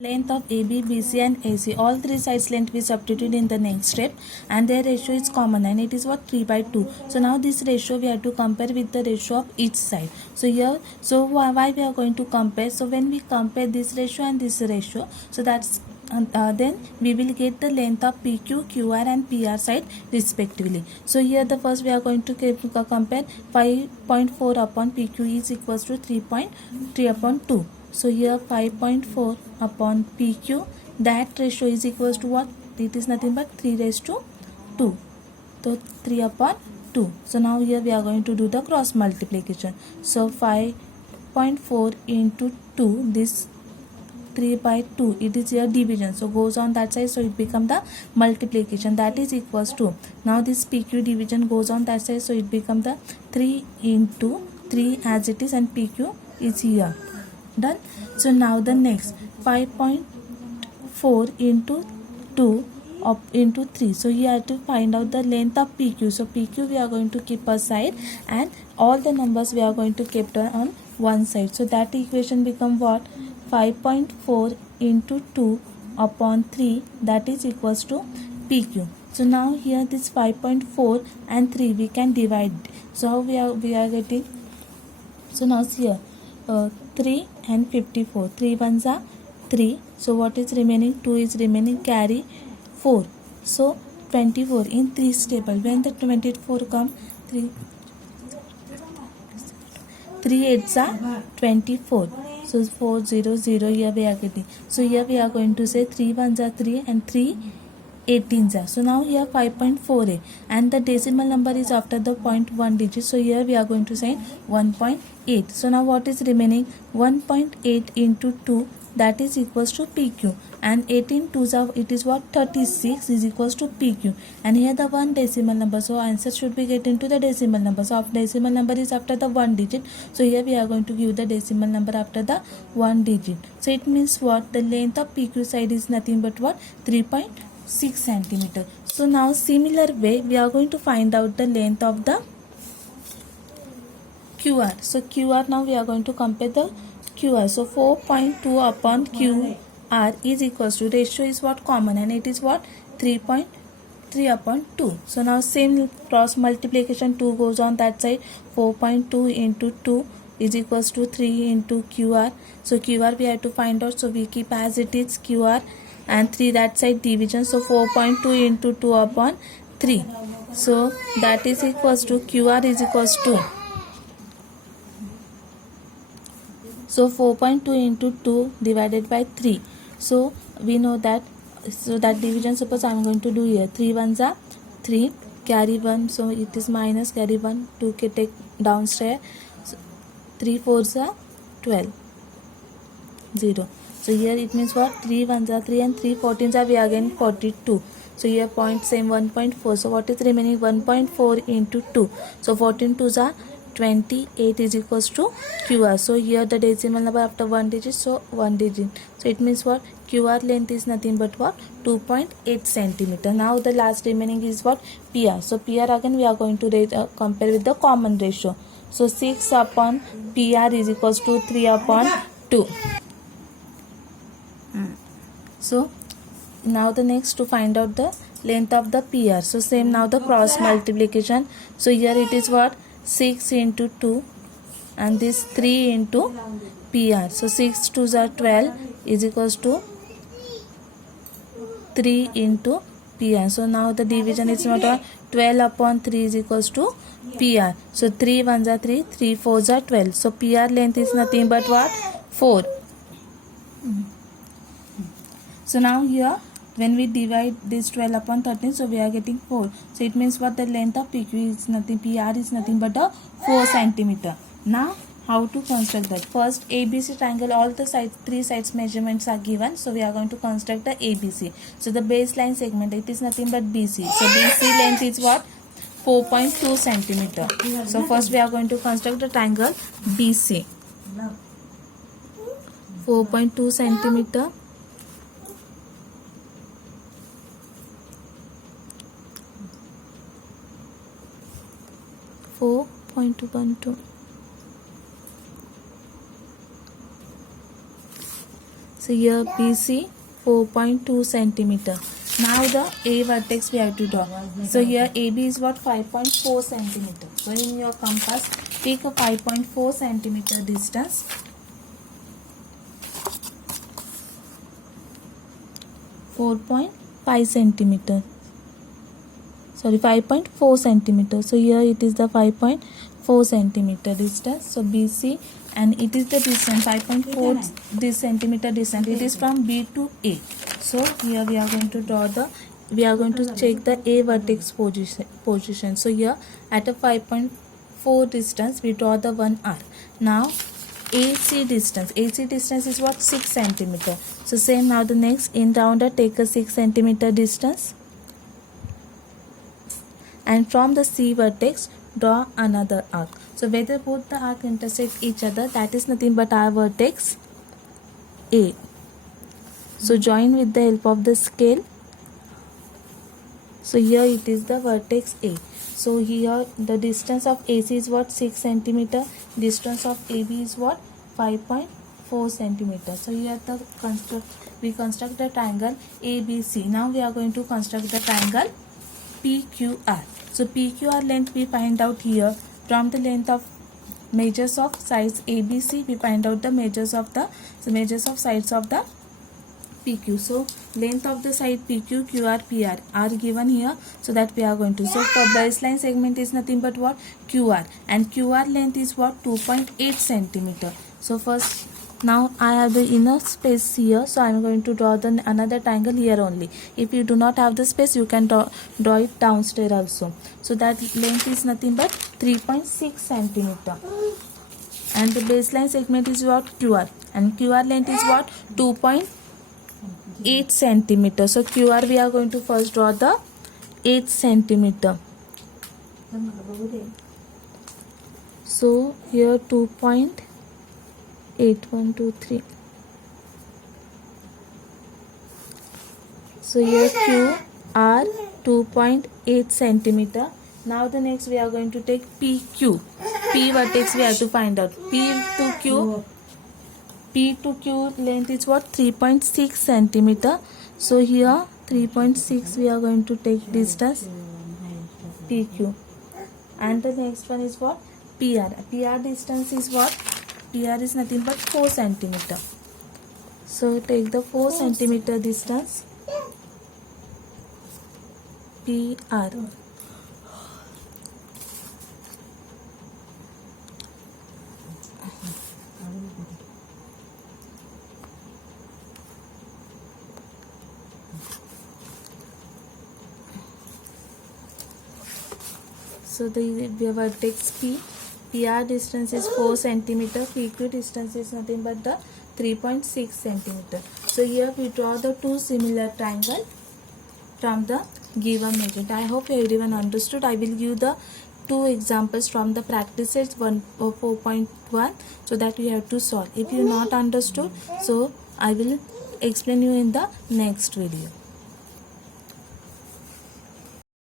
Length of AB, BC and AC. All three sides length we substitute in the next step and their ratio is common and it is what 3 by 2. So now this ratio we have to compare with the ratio of each side. So here, why we are going to compare? So when we compare this ratio and this ratio, so that's then we will get the length of PQ, QR and PR side respectively. So here the first we are going to compare 5.4 upon PQ is equals to 3.3 upon 2. So here 5.4 upon PQ, that ratio is equals to what? It is nothing but 3 raised to 2. So 3 upon 2. So now here we are going to do the cross multiplication. So 5.4 into 2, this 3 by 2, it is here division. So goes on that side, so it become the multiplication, that is equals to. Now this PQ division goes on that side, so it become the 3 into 3 as it is and PQ is here. Done. So now the next 5.4 into 2 up into 3. So you have to find out the length of PQ. So PQ we are going to keep aside and all the numbers we are going to keep on one side. So that equation become what? 5.4 into 2 upon 3, that is equals to PQ. So now here this 5.4 and 3 we can divide. So how we are getting? So now see here 3 and 54. 3 ones are 3. So what is remaining? 2 is remaining. Carry 4. So 24 in 3 table. When the 24 come, 3 8s are 24. So 4 0 0 here we are getting. So here we are going to say 3 ones are 3 and 3 18s are. So now here 5.4a and the decimal number is after the 0.1 digit. So here we are going to say 1.8. So now what is remaining? 1.8 into 2, that is equals to PQ, and 18 twos are, it is what? 36 is equals to PQ, and here the one decimal number. So answer should be get into the decimal number. So decimal number is after the 1 digit. So here we are going to give the decimal number after the 1 digit. So it means what? The length of PQ side is nothing but what? 3.6 centimeter. So now similar way we are going to find out the length of the QR. So QR, now we are going to compare the QR. So 4.2 upon QR is equals to, ratio is what? Common, and it is what? 3.3 upon 2. So now same cross multiplication, 2 goes on that side. 4.2 into 2 is equals to 3 into QR. So QR we have to find out, so we keep as it is QR, and 3 that side division. So 4.2 into 2 upon 3. So that is equals to, QR is equals to, so 4.2 into 2 divided by 3. So we know that, so that division, suppose I am going to do here. 3 ones are 3, carry 1, so it is minus, carry 1, 2 can take downstairs. So 3 fours are 12, 0. So here it means what? 3 ones are 3 and 3 14s are, we are again 42. So here point same 1.4. So what is remaining? 1.4 into 2. So 14 twos are 28 is equals to QR. So here the decimal number after 1 digit, so 1 digit. So it means what? QR length is nothing but what? 2.8 centimeter. Now the last remaining is what? PR. So PR again we are going to compare with the common ratio. So 6 upon PR is equals to 3 upon 2. So now the next, to find out the length of the PR. So same now the cross multiplication. So here it is what? 6 into 2 and this 3 into PR. So 6 twos are 12 is equals to 3 into PR. So now the division is not 12 upon 3 is equals to PR. So 3 ones are 3, 3 fours are 12. So PR length is nothing but what? 4. So now here when we divide this 12 upon 13, so we are getting 4. So it means what? The length of PQ is nothing, PR is nothing but a 4 centimeter. Now how to construct that? First, ABC triangle, all the sides, 3 sides measurements are given. So we are going to construct the ABC. So the baseline segment, it is nothing but BC. So BC length is what? 4.2 centimeter. So first we are going to construct the triangle BC. 4.2 centimeter. 4.212. So here BC 4.2 centimeter. Now the A vertex we have to draw. So here AB is what? 5.4 centimeter. So in your compass, take a 5.4 centimeter distance. .5 centimeter. Sorry, 5.4 centimeter. So here it is the 5.4 centimeter distance. So BC, and it is the distance 5.4 this centimeter distance. It is from B to A. So here we are going to check the A vertex position. So here at a 5.4 distance we draw the one R. Now AC distance is what? 6 centimeter. So same, now the next in rounder, take a 6 centimeter distance, and from the C vertex draw another arc. So whether both the arc intersect each other, that is nothing but our vertex A. So join with the help of the scale. So here it is the vertex A. So here the distance of AC is what? 6 centimeter. Distance of AB is what? 5.4 centimeter. So here we construct the triangle ABC. Now we are going to construct the triangle PQR. So PQR length we find out here from the length of measures of sides ABC. We find out the measures of sides of the PQ. So length of the side PQ, QR, PR are given here. So that we are going to. So for baseline segment is nothing but what? QR, and QR length is what? 2.8 centimeter. So first, now I have the inner space here, so I am going to draw another triangle here only. If you do not have the space, you can draw it downstairs also. So that length is nothing but 3.6 centimeter. And the baseline segment is what? QR, and QR length is what? 2.8 centimeter. So QR we are going to first draw the 8 centimeter. So here 2.8, 1, 2, 3. So here QR 2.8 centimeter. Now the next we are going to take PQ. P vertex we have to find out. P to Q length is what? 3.6 centimeter. So here 3.6 we are going to take distance PQ. And the next one is what? PR. PR distance is what? PR is nothing but 4 centimeter. So take the 4 centimeter distance PR. So the vertex P, PR distance is 4 centimeter, PQ distance is nothing but the 3.6 centimeter. So here we draw the two similar triangle from the given measurement. I hope everyone understood. I will give the two examples from the practice sets 4.1, so that you have to solve. If you not understood, so I will explain you in the next video.